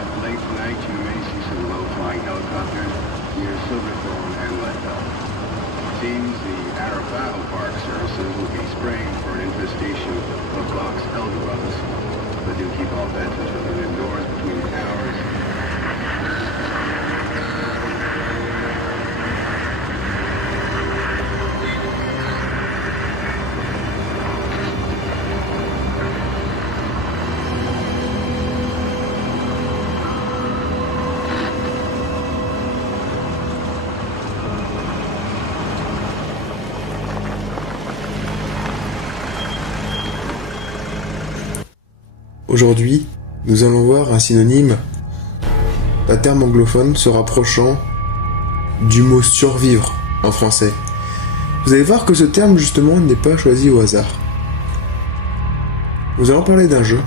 late tonight, you may see some low-flying helicopters near Silverthorne and Leadville. It seems the Arab Battle Park services will be spraying for an infestation of box elderbugs. But do keep all pets and children indoors between the hours. Aujourd'hui, nous allons voir un synonyme, un terme anglophone se rapprochant du mot survivre en français. Vous allez voir que ce terme justement n'est pas choisi au hasard. Nous allons parler d'un jeu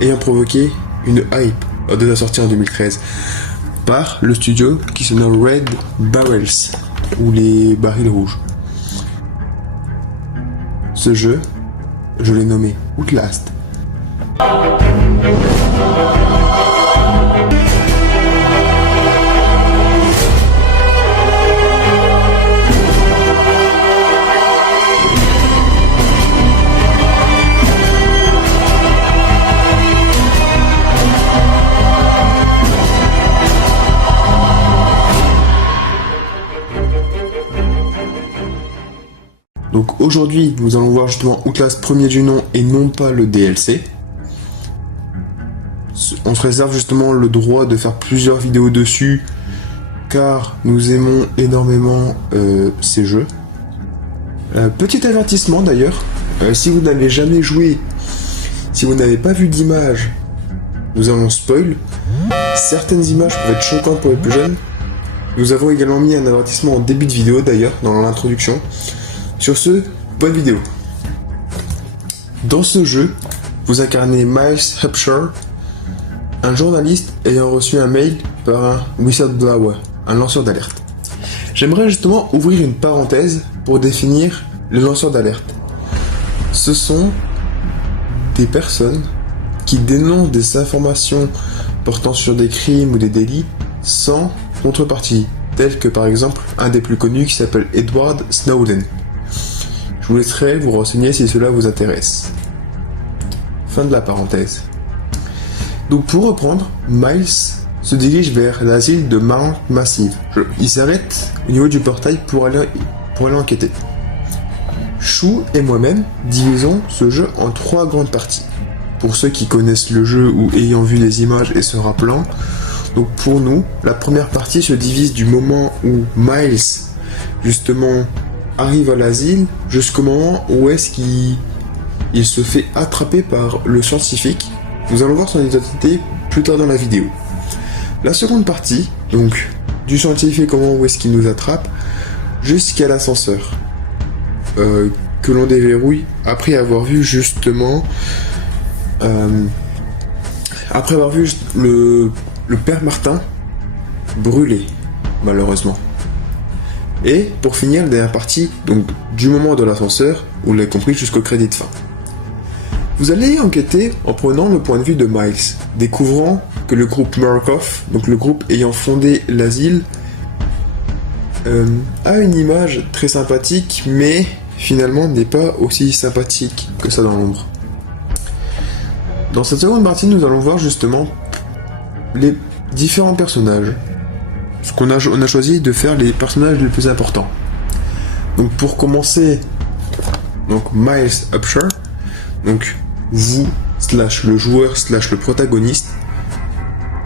ayant provoqué une hype de sa sortie en 2013 par le studio qui se nomme Red Barrels ou les barils rouges. Ce jeu, je l'ai nommé Outlast. Donc aujourd'hui, nous allons voir justement Outlast premier du nom et non pas le DLC. On se réserve justement le droit de faire plusieurs vidéos dessus car nous aimons énormément ces jeux. Petit avertissement d'ailleurs, si vous n'avez jamais joué, si vous n'avez pas vu d'image, nous allons spoil. Certaines images peuvent être choquantes pour les plus jeunes. Nous avons également mis un avertissement en début de vidéo d'ailleurs, dans l'introduction. Sur ce, bonne vidéo. Dans ce jeu, vous incarnez Miles Upshur, un journaliste ayant reçu un mail par un whistleblower, un lanceur d'alerte. J'aimerais justement ouvrir une parenthèse pour définir les lanceurs d'alerte. Ce sont des personnes qui dénoncent des informations portant sur des crimes ou des délits sans contrepartie, tels que par exemple un des plus connus qui s'appelle Edward Snowden. Je vous laisserai vous renseigner si cela vous intéresse. Fin de la parenthèse. Donc pour reprendre, Miles se dirige vers l'asile de Mount Massive. Il s'arrête au niveau du portail pour aller enquêter. Chou et moi-même divisons ce jeu en 3 grandes parties. Pour ceux qui connaissent le jeu ou ayant vu les images et se rappelant, donc pour nous, la première partie se divise du moment où Miles justement arrive à l'asile jusqu'au moment où est-ce qu'il se fait attraper par le scientifique. Nous allons voir son identité plus tard dans la vidéo. La seconde partie, donc du scientifique au moment où est-ce qu'il nous attrape, jusqu'à l'ascenseur que l'on déverrouille après avoir vu justement après avoir vu le père Martin brûler malheureusement. Et pour finir, la dernière partie, donc du moment de l'ascenseur, vous l'avez compris, jusqu'au crédit de fin. Vous allez enquêter en prenant le point de vue de Miles, découvrant que le groupe Murkoff, donc le groupe ayant fondé l'asile, a une image très sympathique, mais finalement n'est pas aussi sympathique que ça dans l'ombre. Dans cette seconde partie, nous allons voir justement les différents personnages. On a choisi de faire les personnages les plus importants. Donc pour commencer, donc Miles Upshur, donc vous / le joueur / le protagoniste,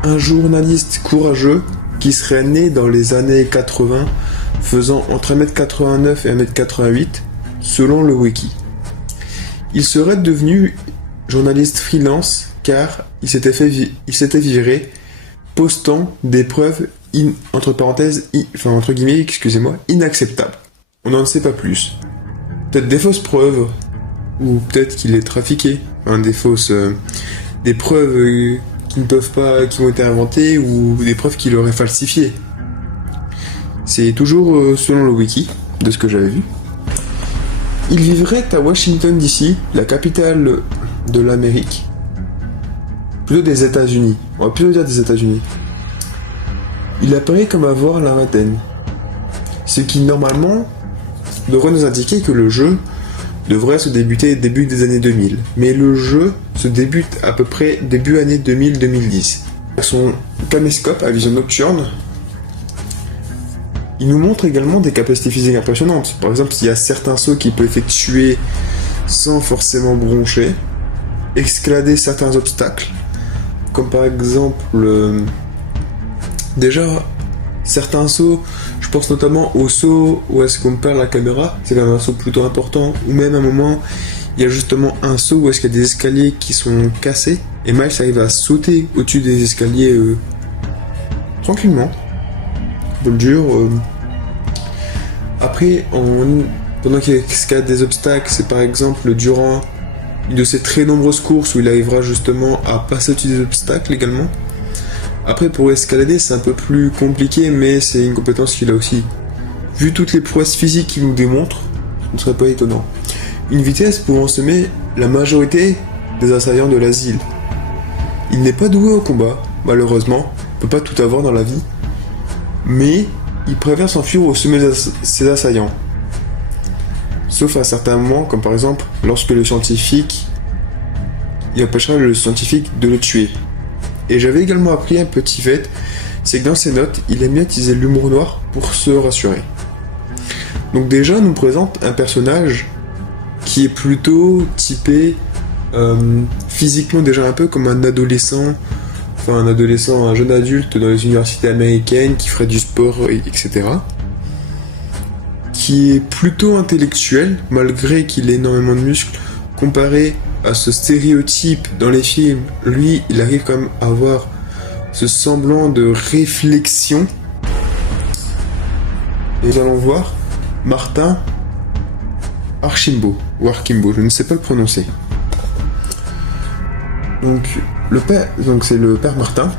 un journaliste courageux qui serait né dans les années 80, faisant entre 1m89 et 1m88 selon le wiki. Il serait devenu journaliste freelance car il s'était viré postant des preuves entre guillemets, excusez-moi, inacceptables. On n'en sait pas plus. Peut-être des fausses preuves, ou peut-être qu'il est trafiqué. Des preuves qui ont été inventées, ou des preuves qu'il aurait falsifiées. C'est toujours selon le wiki, de ce que j'avais vu. Il vivrait à Washington DC, la capitale de l'Amérique. plutôt des États-Unis. On va plutôt dire des États-Unis. Il apparaît comme avoir la vingtaine. Ce qui normalement devrait nous indiquer que le jeu devrait se débuter début des années 2000. Mais le jeu se débute à peu près début année 2000-2010. Son caméscope à vision nocturne, il nous montre également des capacités physiques impressionnantes. Par exemple, il y a certains sauts qu'il peut effectuer sans forcément broncher, escalader certains obstacles, comme par exemple déjà certains sauts, je pense notamment au saut où est-ce qu'on perd la caméra, c'est quand même un saut plutôt important, ou même à un moment il y a justement un saut où est-ce qu'il y a des escaliers qui sont cassés et Miles arrive à sauter au-dessus des escaliers tranquillement, un peu dur. Après, pendant qu'il escalade des obstacles, c'est par exemple durant une de ces très nombreuses courses où il arrivera justement à passer au-dessus des obstacles également. Après, pour escalader, c'est un peu plus compliqué, mais c'est une compétence qu'il a aussi. Vu toutes les prouesses physiques qu'il nous démontre, ce ne serait pas étonnant. Une vitesse pouvant semer la majorité des assaillants de l'asile. Il n'est pas doué au combat, malheureusement, il ne peut pas tout avoir dans la vie, mais il préfère s'enfuir au sommet de ses assaillants. Sauf à certains moments, comme par exemple lorsque le scientifique, il empêchera le scientifique de le tuer. Et j'avais également appris un petit fait, c'est que dans ses notes, il aime bien utiliser l'humour noir pour se rassurer. Donc déjà, on nous présente un personnage qui est plutôt typé physiquement déjà un peu comme un adolescent, un jeune adulte dans les universités américaines qui ferait du sport, etc. Qui est plutôt intellectuel, malgré qu'il ait énormément de muscles, comparé à ce stéréotype dans les films. Lui, il arrive quand même à avoir ce semblant de réflexion. Et nous allons voir Martin Archimbaud, ou Archimbaud, je ne sais pas le prononcer. Donc, c'est le père Martin.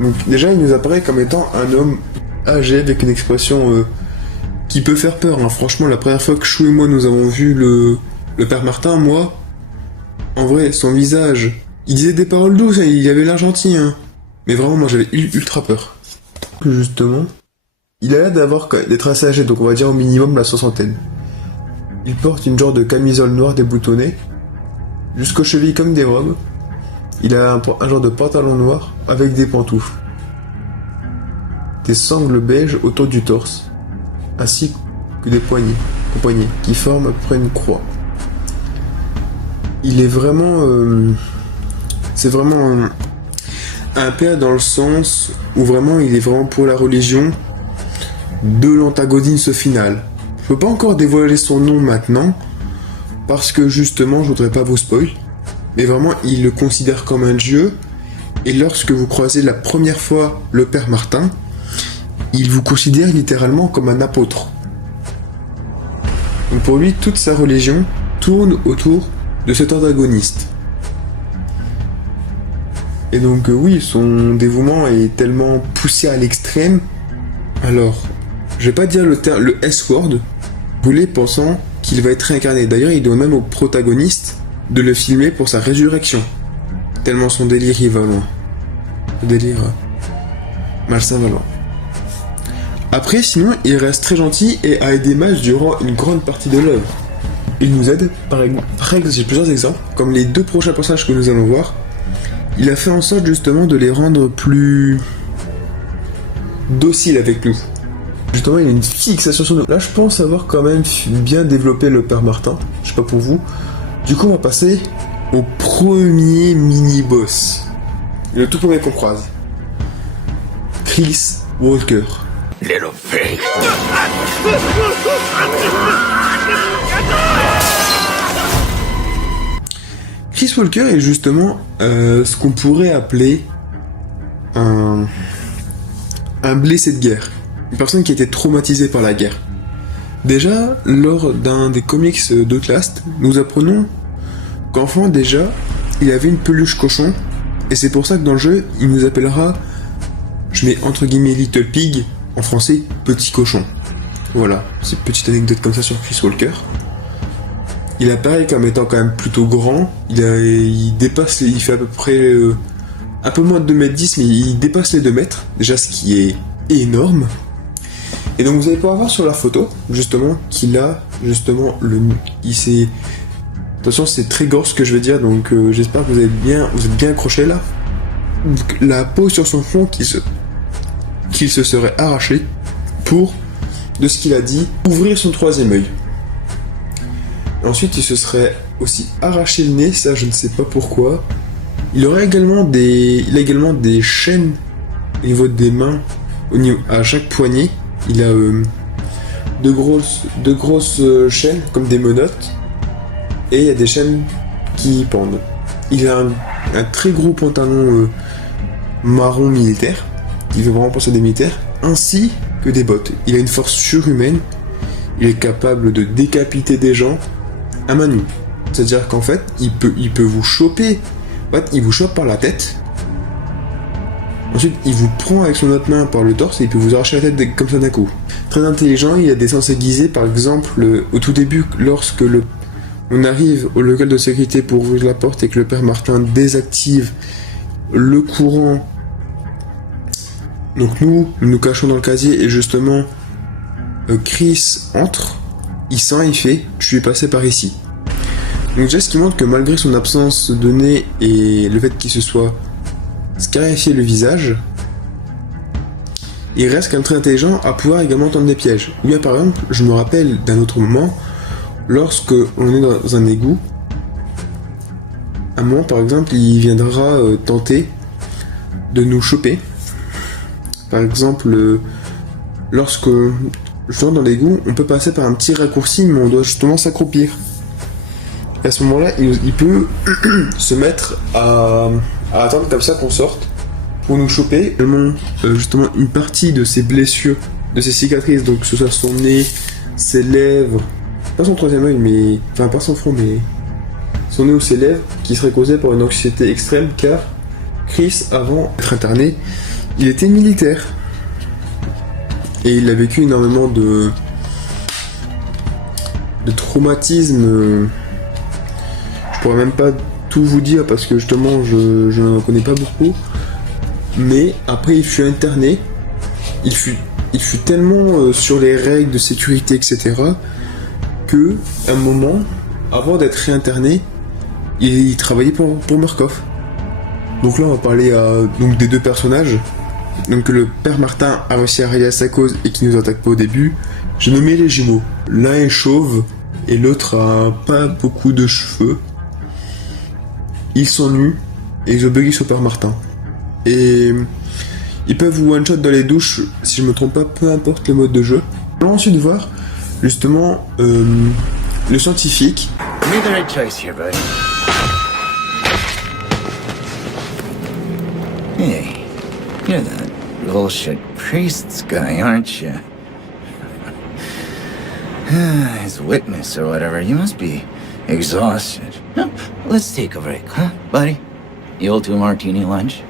Donc déjà, il nous apparaît comme étant un homme âgé avec une expression qui peut faire peur. Hein. Franchement, la première fois que Chou et moi nous avons vu le père Martin, moi, en vrai, son visage, il disait des paroles douces, hein, il avait l'air gentil, hein. Mais vraiment, moi, j'avais ultra peur. Justement, il a l'air d'être assez âgé, donc on va dire au minimum la soixantaine. Il porte une genre de camisole noire déboutonnée, jusqu'aux chevilles comme des robes. Il a un genre de pantalon noir avec des pantoufles. Des sangles beiges autour du torse, ainsi que des poignets qui forment à peu près une croix. Il est vraiment... c'est vraiment un père dans le sens où vraiment il est vraiment pour la religion de l'antagoniste final. Je peux pas encore dévoiler son nom maintenant, parce que justement je voudrais pas vous spoil, mais vraiment il le considère comme un dieu, et lorsque vous croisez la première fois le père Martin, il vous considère littéralement comme un apôtre. Donc pour lui, toute sa religion tourne autour de cet antagoniste. Et donc oui, son dévouement est tellement poussé à l'extrême. Alors, je vais pas dire le S-word, brûlé pensant qu'il va être réincarné. D'ailleurs, il doit même au protagoniste de le filmer pour sa résurrection. Tellement son délire il va loin. Le délire malsain va loin. Après, sinon, il reste très gentil et a aidé Miles durant une grande partie de l'œuvre. Il nous aide, par exemple, j'ai plusieurs exemples, comme les deux prochains personnages que nous allons voir. Il a fait en sorte justement de les rendre plus dociles avec nous. Justement, il a une fixation sur nous. Là, je pense avoir quand même bien développé le père Martin. Je sais pas pour vous. Du coup, on va passer au premier mini-boss. Le tout premier qu'on croise. Chris Walker. Little pig. Chris Walker est justement ce qu'on pourrait appeler un blessé de guerre. Une personne qui a été traumatisée par la guerre. Déjà, lors d'un des comics d'Outlast, nous apprenons qu'enfant déjà, il avait une peluche cochon, et c'est pour ça que dans le jeu, il nous appellera, je mets entre guillemets Little Pig, en français, petit cochon. Voilà, c'est une petite anecdote comme ça sur Chris Walker. Il apparaît comme étant quand même plutôt grand, il dépasse, il fait à peu près un peu moins de 2,10 m, mais il dépasse les 2 mètres, déjà ce qui est énorme. Et donc vous allez pouvoir voir sur la photo, justement, qu'il a, justement, attention, c'est très gore ce que je vais dire, donc j'espère que vous êtes bien accrochés là. Donc, la peau sur son front qu'il se serait arraché pour, de ce qu'il a dit, ouvrir son 3e œil. Ensuite, il se serait aussi arraché le nez, ça je ne sais pas pourquoi. Il a également des chaînes au niveau des mains, à chaque poignet. Il a de grosses chaînes, comme des menottes, et il y a des chaînes qui pendent. Il a un très gros pantalon marron militaire, il veut vraiment penser à des militaires, ainsi que des bottes. Il a une force surhumaine, il est capable de décapiter des gens à main nue. C'est-à-dire qu'en fait, il peut vous choper, en fait, il vous chope par la tête, ensuite il vous prend avec son autre main par le torse et il peut vous arracher la tête comme ça d'un coup. Très intelligent, il a des sens aiguisés, par exemple, au tout début, lorsque on arrive au local de sécurité pour ouvrir la porte et que le père Martin désactive le courant. Donc nous cachons dans le casier et justement Chris entre, il sent, il fait « je suis passé par ici ». Donc déjà ce qui montre que malgré son absence de nez et le fait qu'il se soit scarifié le visage, il reste quand même très intelligent à pouvoir également tendre des pièges. Ou bien par exemple, je me rappelle d'un autre moment, lorsque on est dans un égout, un moment par exemple, il viendra tenter de nous choper. Par exemple, lorsque justement dans l'égout, on peut passer par un petit raccourci, mais on doit justement s'accroupir. Et à ce moment-là, il peut se mettre à attendre comme ça qu'on sorte pour nous choper. Justement, une partie de ses blessures, de ses cicatrices, donc que ce soit son nez, ses lèvres, pas son 3e œil, mais enfin pas son front, mais son nez ou ses lèvres, qui seraient causées par une anxiété extrême, car Chris, avant d'être interné, il était militaire et il a vécu énormément de traumatismes. Je pourrais même pas tout vous dire parce que justement je n'en connais pas beaucoup, mais après il fut interné, il fut tellement sur les règles de sécurité, etc., que un moment, avant d'être réinterné, il travaillait pour Murkoff. Donc là on va parler donc des deux personnages. Donc le père Martin a réussi à rallier à sa cause et qui nous attaque pas au début. J'ai nommé les jumeaux. L'un est chauve et l'autre a pas beaucoup de cheveux. Ils sont nus et ils obéissent au père Martin. Et ils peuvent vous one-shot dans les douches, si je me trompe pas, peu importe le mode de jeu. On va ensuite voir justement le scientifique. Made the right choice here, buddy. Hey, you're that bullshit priest's guy, aren't you? His witness or whatever. You must be exhausted. No, let's take a break, huh, buddy? The old 2-martini lunch?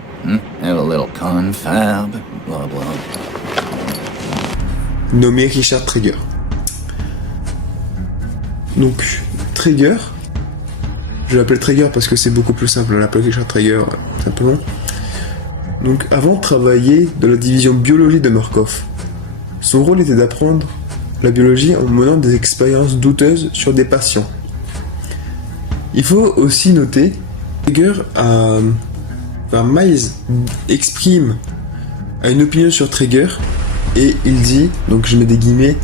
Have a little confab, blah blah. Nommé Richard Traeger. Donc, Traeger, je l'appelle Traeger parce que c'est beaucoup plus simple, on l'appelle Richard Traeger, simplement. Donc, avant de travailler dans la division biologie de Murkoff, son rôle était d'apprendre la biologie en menant des expériences douteuses sur des patients. Il faut aussi noter, Traeger Miles exprime une opinion sur Traeger et il dit, donc je mets des guillemets,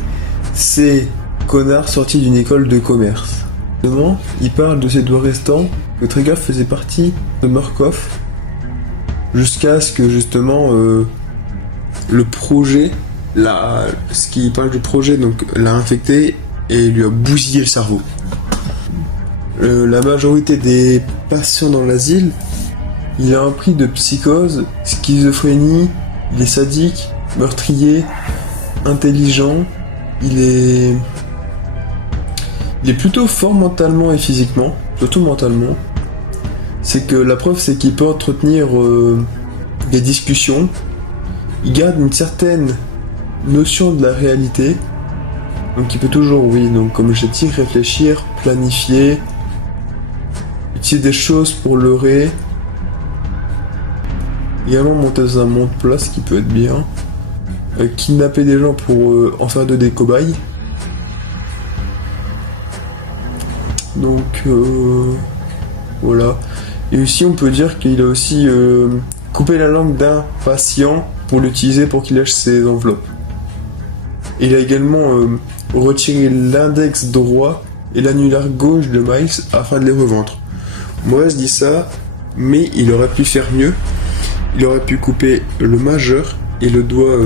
c'est connard sorti d'une école de commerce. Justement, il parle de ces doigts restants que Traeger faisait partie de Murkoff jusqu'à ce que justement le projet, ce qui parle du projet, donc l'a infecté et lui a bousillé le cerveau. La majorité des patients dans l'asile, il a un prix de psychose, schizophrénie, il est sadique, meurtrier, intelligent, il est plutôt fort mentalement et physiquement, surtout mentalement. C'est que la preuve, c'est qu'il peut entretenir des discussions, il garde une certaine notion de la réalité, donc il peut toujours, oui, donc comme je dis, réfléchir, planifier, utiliser des choses pour leurrer. Également monter dans un monde place qui peut être bien. Kidnapper des gens pour en faire des cobayes. Donc voilà. Et aussi on peut dire qu'il a aussi coupé la langue d'un patient pour l'utiliser pour qu'il lâche ses enveloppes. Il a également retiré l'index droit et l'annulaire gauche de Miles afin de les revendre. Moi je dis ça, mais il aurait pu faire mieux. Il aurait pu couper le majeur et le doigt...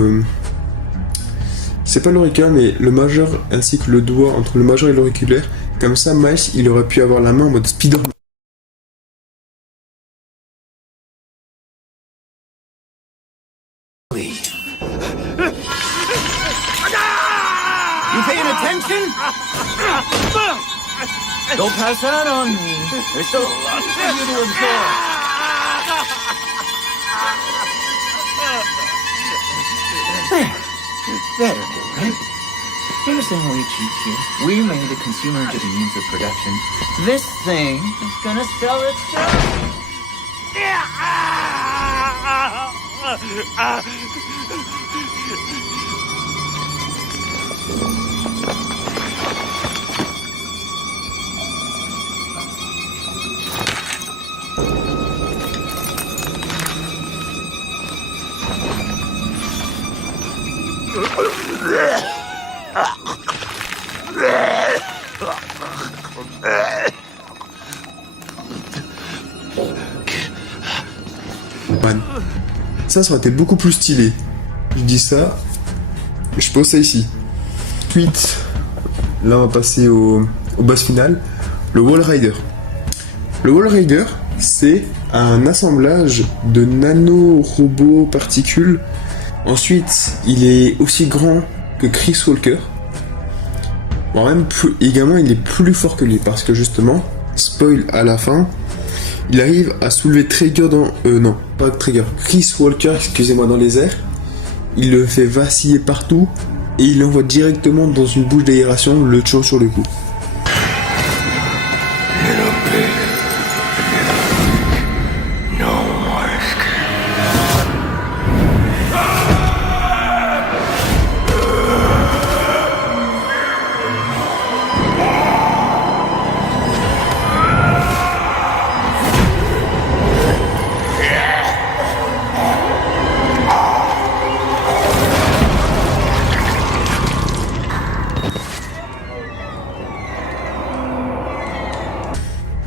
c'est pas l'auriculaire, mais le majeur ainsi que le doigt entre le majeur et l'auriculaire. Comme ça, Miles, il aurait pu avoir la main en mode Spider-Man. You paying attention? Don't pass that on me. There's still a lot for you to absorb. There, right? Here's how we cheat here. We made a consumer to the means of production. This thing is gonna sell itself. Man. Ça aurait été beaucoup plus stylé. Je dis ça, je pose ça ici. Ensuite, là on va passer au boss final, le Wall Rider. Le Wall Rider, c'est un assemblage de nano-robots particules. Ensuite, il est aussi grand que Chris Walker. Bon, même plus, également, il est plus fort que lui parce que justement, spoil à la fin, il arrive à soulever Trigger dans... non, pas Trigger. Chris Walker, excusez-moi, dans les airs. Il le fait vaciller partout et il l'envoie directement dans une bouche d'aération, le tuant sur le coup.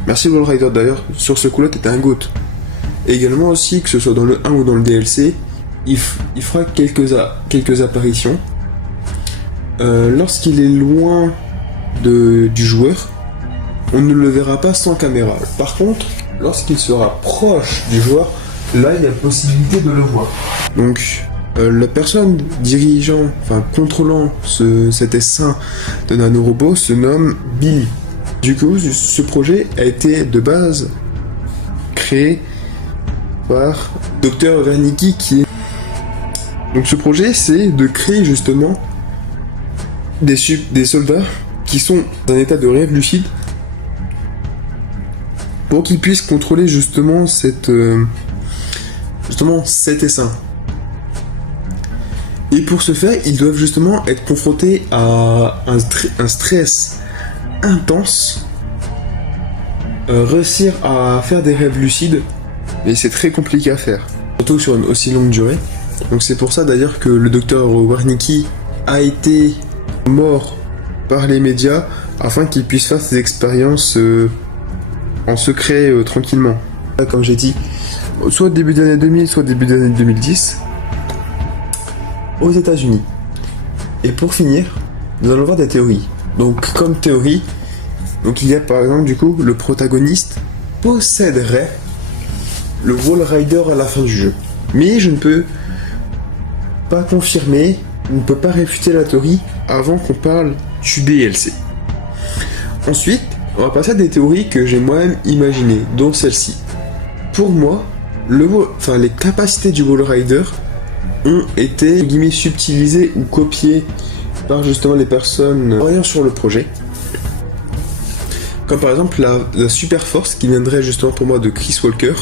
Merci Wall Rider d'ailleurs, sur ce coup là t'étais un goat. Et également aussi, que ce soit dans le 1 ou dans le DLC, il fera quelques apparitions. Lorsqu'il est loin du joueur, on ne le verra pas sans caméra. Par contre, lorsqu'il sera proche du joueur, là il y a possibilité de le voir. Donc la personne dirigeant, enfin contrôlant cet essaim de nanorobot se nomme Billy. Du coup, ce projet a été de base créé par Dr Wernicke qui est... Donc ce projet, c'est de créer justement des soldats qui sont dans un état de rêve lucide pour qu'ils puissent contrôler justement cet essaim. Et pour ce faire, ils doivent justement être confrontés à un stress intense, réussir à faire des rêves lucides, mais c'est très compliqué à faire, surtout sur une aussi longue durée. Donc c'est pour ça d'ailleurs que le docteur Wernicke a été mort par les médias afin qu'il puisse faire ses expériences en secret tranquillement. Là, comme j'ai dit, soit début d'année 2000, soit début d'année 2010, aux États-Unis. Et pour finir, nous allons voir des théories. Donc, comme théorie, donc il y a par exemple du coup le protagoniste posséderait le Wall Rider à la fin du jeu. Mais je ne peux pas confirmer, je ne peux pas réfuter la théorie avant qu'on parle du DLC. Ensuite, on va passer à des théories que j'ai moi-même imaginées, dont celle-ci. Pour moi, les capacités du Wall Rider ont été guillemets subtilisées ou copiées par justement les personnes travaillant sur le projet. Comme par exemple la super force qui viendrait justement pour moi de Chris Walker.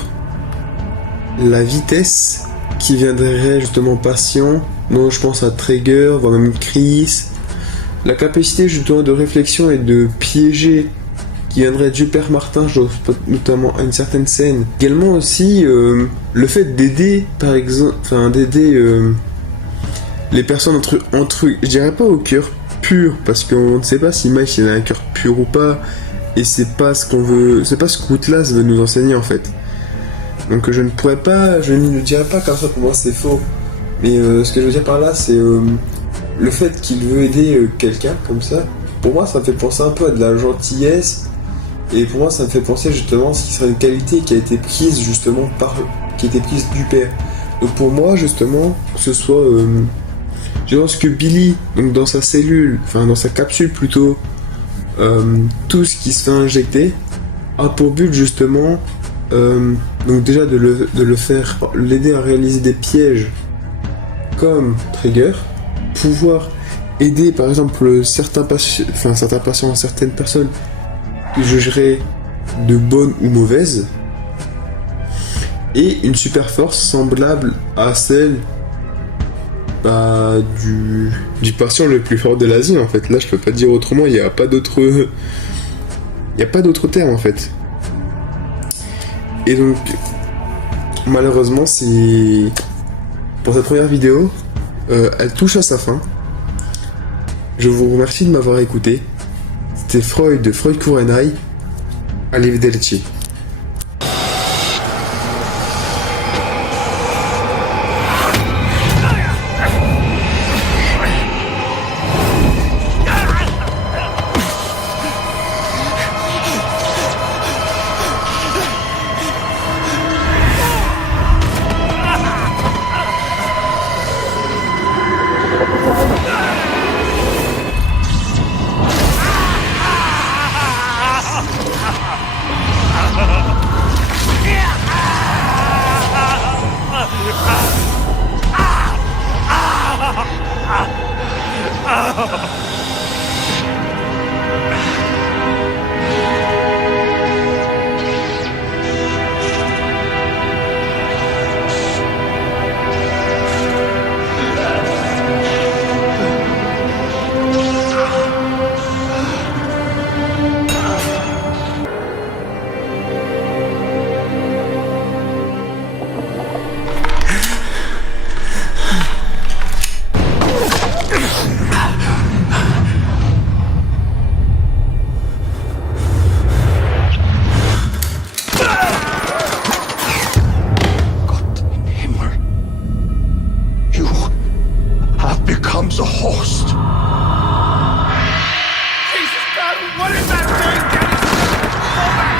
la vitesse qui viendrait justement patient, dont je pense à Trigger, voire même Chris, la capacité justement de réflexion et de piéger qui viendrait de Jupiter Martin, je pense notamment à une certaine scène. Également aussi le fait d'aider, par exemple, enfin d'aider les personnes entre, je dirais pas au cœur pur, parce qu'on ne sait pas si Mike il a un cœur pur ou pas, et c'est pas ce qu'on veut, c'est pas ce que Outlast veut nous enseigner en fait. Donc je ne le dirais pas comme ça, pour moi c'est faux. Mais ce que je veux dire par là, c'est le fait qu'il veut aider quelqu'un comme ça. Pour moi, ça me fait penser un peu à de la gentillesse. Et pour moi, ça me fait penser justement ce qui serait une qualité qui a été prise justement qui a été prise du père. Donc pour moi, justement, que ce soit, je pense que Billy, donc dans sa cellule, enfin dans sa capsule plutôt, tout ce qui se fait injecter a pour but justement, donc déjà de le faire, l'aider à réaliser des pièges comme Trigger, pouvoir aider par exemple certains patients, certaines personnes qui jugeraient de bonnes ou mauvaises, et une super force semblable à celle du patient le plus fort de l'Asie en fait. Là je peux pas dire autrement, il n'y a pas d'autre terme en fait. Et donc malheureusement c'est pour cette première vidéo, elle touche à sa fin. Je vous remercie de m'avoir écouté. C'était Freud de Freud Kurenai. Arrivederci. becomes a host. Jesus God, what is that thing? Get it! Go back!